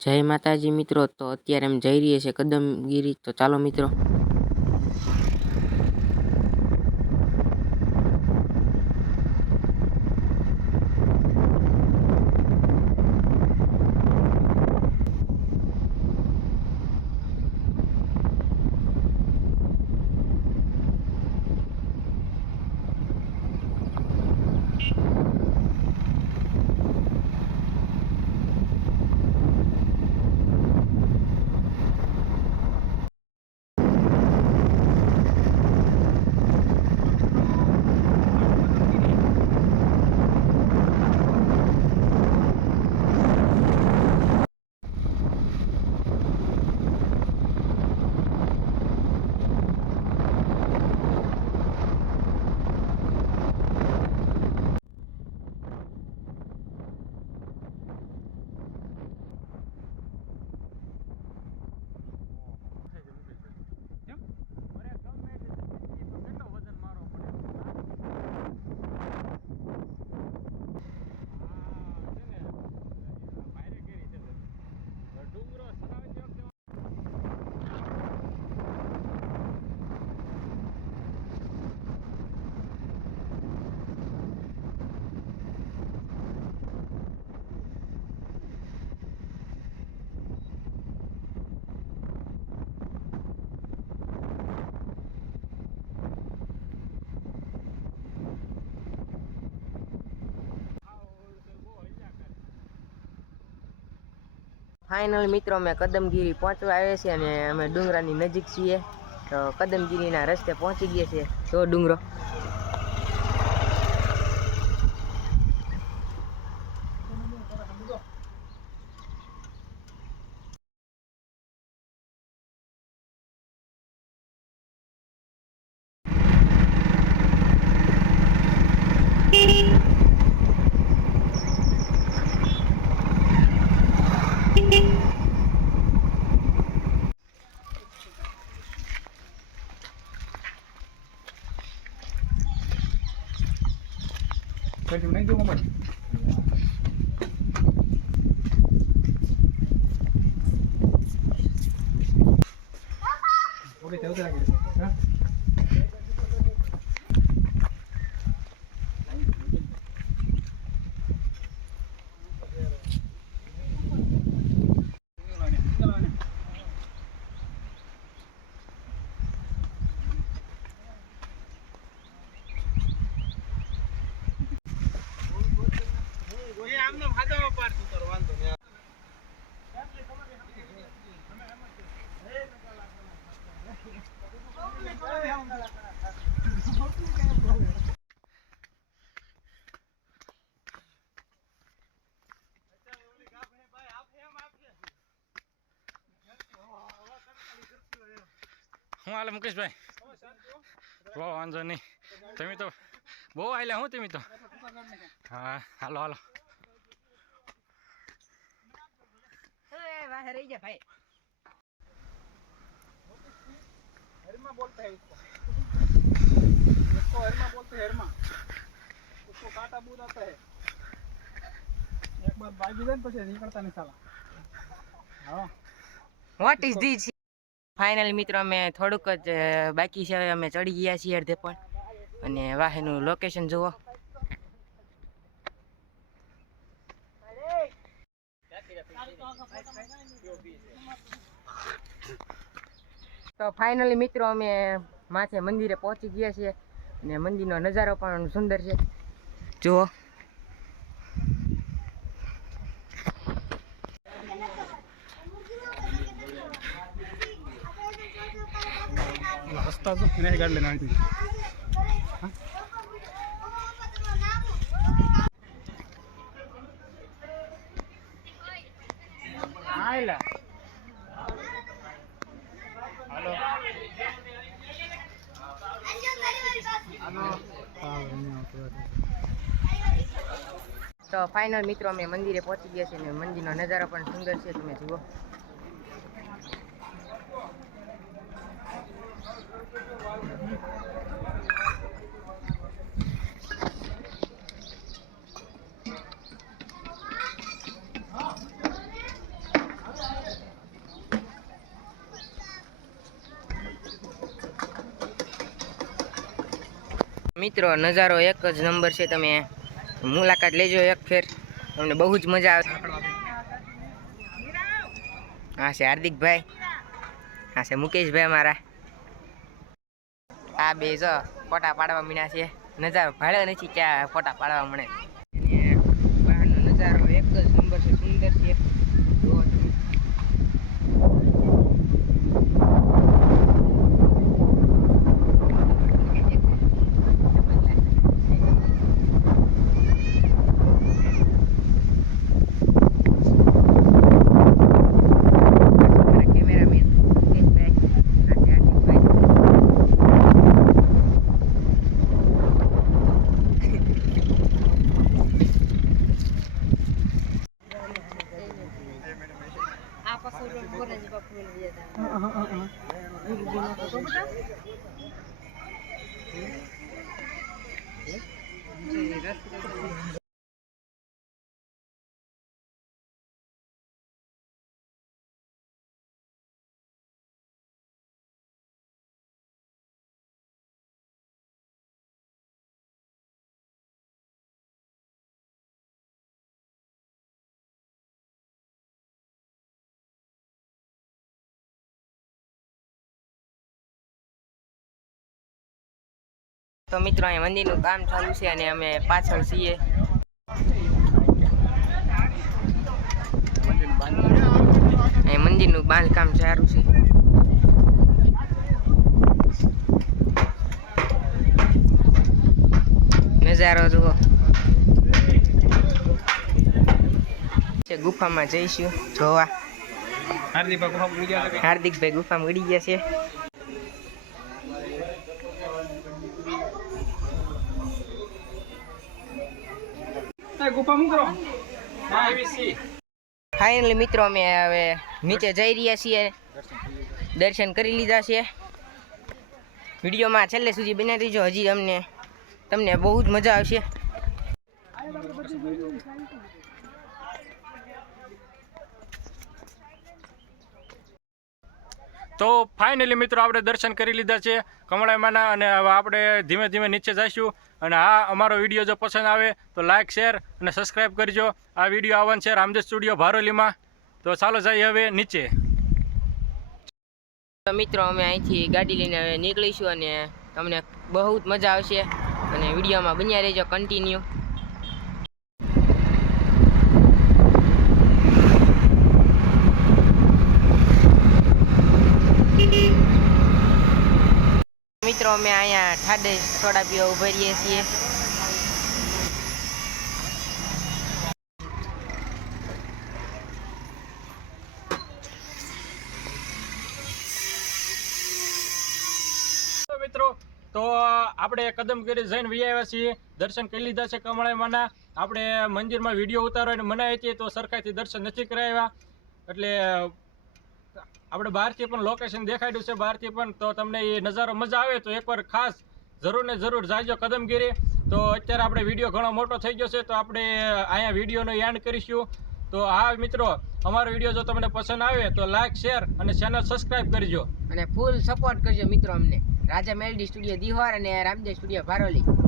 જય માતાજી મિત્રો. તો અત્યારે એમ જઈ રહીએ છે કદમગીરી. તો ચાલો મિત્રો. ફાઇનલ મિત્રો, અમે કદમગીરી પહોંચવા આવ્યા છીએ અને અમે ડુંગરાની નજીક છીએ. તો કદમગીરીના રસ્તે પહોંચી ગયા છીએ. તો ડુંગરો. Gracias. મુકેશભાઈ બહુ વાંધો નહીં તમે તો બહુ આવેલા હું તમે તો હા હાલો હાલો हरमा बोलते हैं इसको इसको हरमा बोलते हैं हरमा उसको काटा बूद आता है एक बार भागी जाए પછી નીકળતા નહીં સાલા હા વોટ ઇઝ ધીસ ફાઇનલ મિત્રો, અમે થોડુંક જ બાકી છે. અમે ચડી ગયા છીએ અડધે પણ. અને વાહેનું લોકેશન જુઓ. તો ફાઇનલી મિત્રો, અમે માથે મંદિરે પહોંચી ગયા છીએ. અને મંદિરનો નજારો પણ સુંદર છે. જુઓ. એને ગાડી લેના આવી આયલા હાલો તો ફાઇનલ મિત્રો અમે મંદિરે પહોંચી ગયા છીએ અને મંદિરનો નજારો પણ સુંદર છે, તમે જુઓ. મિત્રો, નજારો એક જ નંબર છે. તમે મુલાકાત લેજો એક ફેર. તમને બહુ જ મજા આવે. હા, છે હાર્દિકભાઈ. હા, છે મુકેશભાઈ અમારા. આ બે જો ફોટા પાડવા મીણા છે. નજારો ભાડે નથી, ક્યાં ફોટા પાડવા મળે. Yes. તો મિત્રો અહીંયા મંદિરનું કામ ચાલુ છે અને અમે પાછળ છીએ. અહીંયા મંદિરનું બાંધકામ સારું છે. નજારો જુઓ. ગુફામાં જઈશું. જોવા. હાર્દિકભાઈ ગુફામાં ઉડી ગયા છે એ ગુફા મૂક કરો ફાઇનલી મિત્રો અમે હવે નીચે જઈ રહ્યા છીએ. દર્શન કરી લીધા છે. વિડીયોમાં છેલ્લે સુધી બને રહીજો. હજી અમને તમને બહુ જ મજા આવશે. તો ફાઇનલી મિત્રો આપણે દર્શન કરી લીધા છે કમળામાના અને હવે આપણે ધીમે ધીમે નીચે જઈશું. અને આ અમારો વીડિયો જો પસંદ આવે તો લાઇક શેર અને સબસ્ક્રાઈબ કરજો. આ વીડિયો આવવાનો છે રામદેવ સ્ટુડિયો ભારોલીમાં. તો ચાલો જઈએ હવે નીચે. મિત્રો, અમે અહીંથી ગાડી લઈને હવે નીકળીશું અને તમને બહુ જ મજા આવશે. અને વિડીયોમાં બન્યા રહેજો કન્ટિન્યુ મિત્રો, અમે અહીંયા ઠાડે સોડા પીવા ઊભા રહીએ છીએ. મિત્રો, તો આપણે કદમગીરી જઈને વી આવ્યા છીએ. દર્શન કરી લીધા છે કમળામાના. આપણે મંદિરમાં વીડિયો ઉતારવાની મનાવી છીએ તો સરકારથી દર્શન નથી કરાવ્યા. એટલે આપણે બહારથી પણ લોકેશન દેખાડ્યું છે, બહારથી પણ. તો તમને એ નજારો મજા આવે, તો એકવાર ખાસ જરૂર ને જરૂર જાજો કદમગીરી. તો અત્યારે આપણે વીડિયો ઘણો મોટો થઈ ગયો છે, તો આપણે અહીંયા વિડીયોનો એન્ડ કરીશું. તો હા મિત્રો, અમારો વીડિયો જો તમને પસંદ આવે, તો લાઈક શેર અને ચેનલ સબસ્ક્રાઇબ કરજો. અને ફૂલ સપોર્ટ કરજો મિત્રો અમને. રાજા મેલડી સ્ટુડિયો, દિહોર અને રામદેવ સ્ટુડિયો, ભારોલી.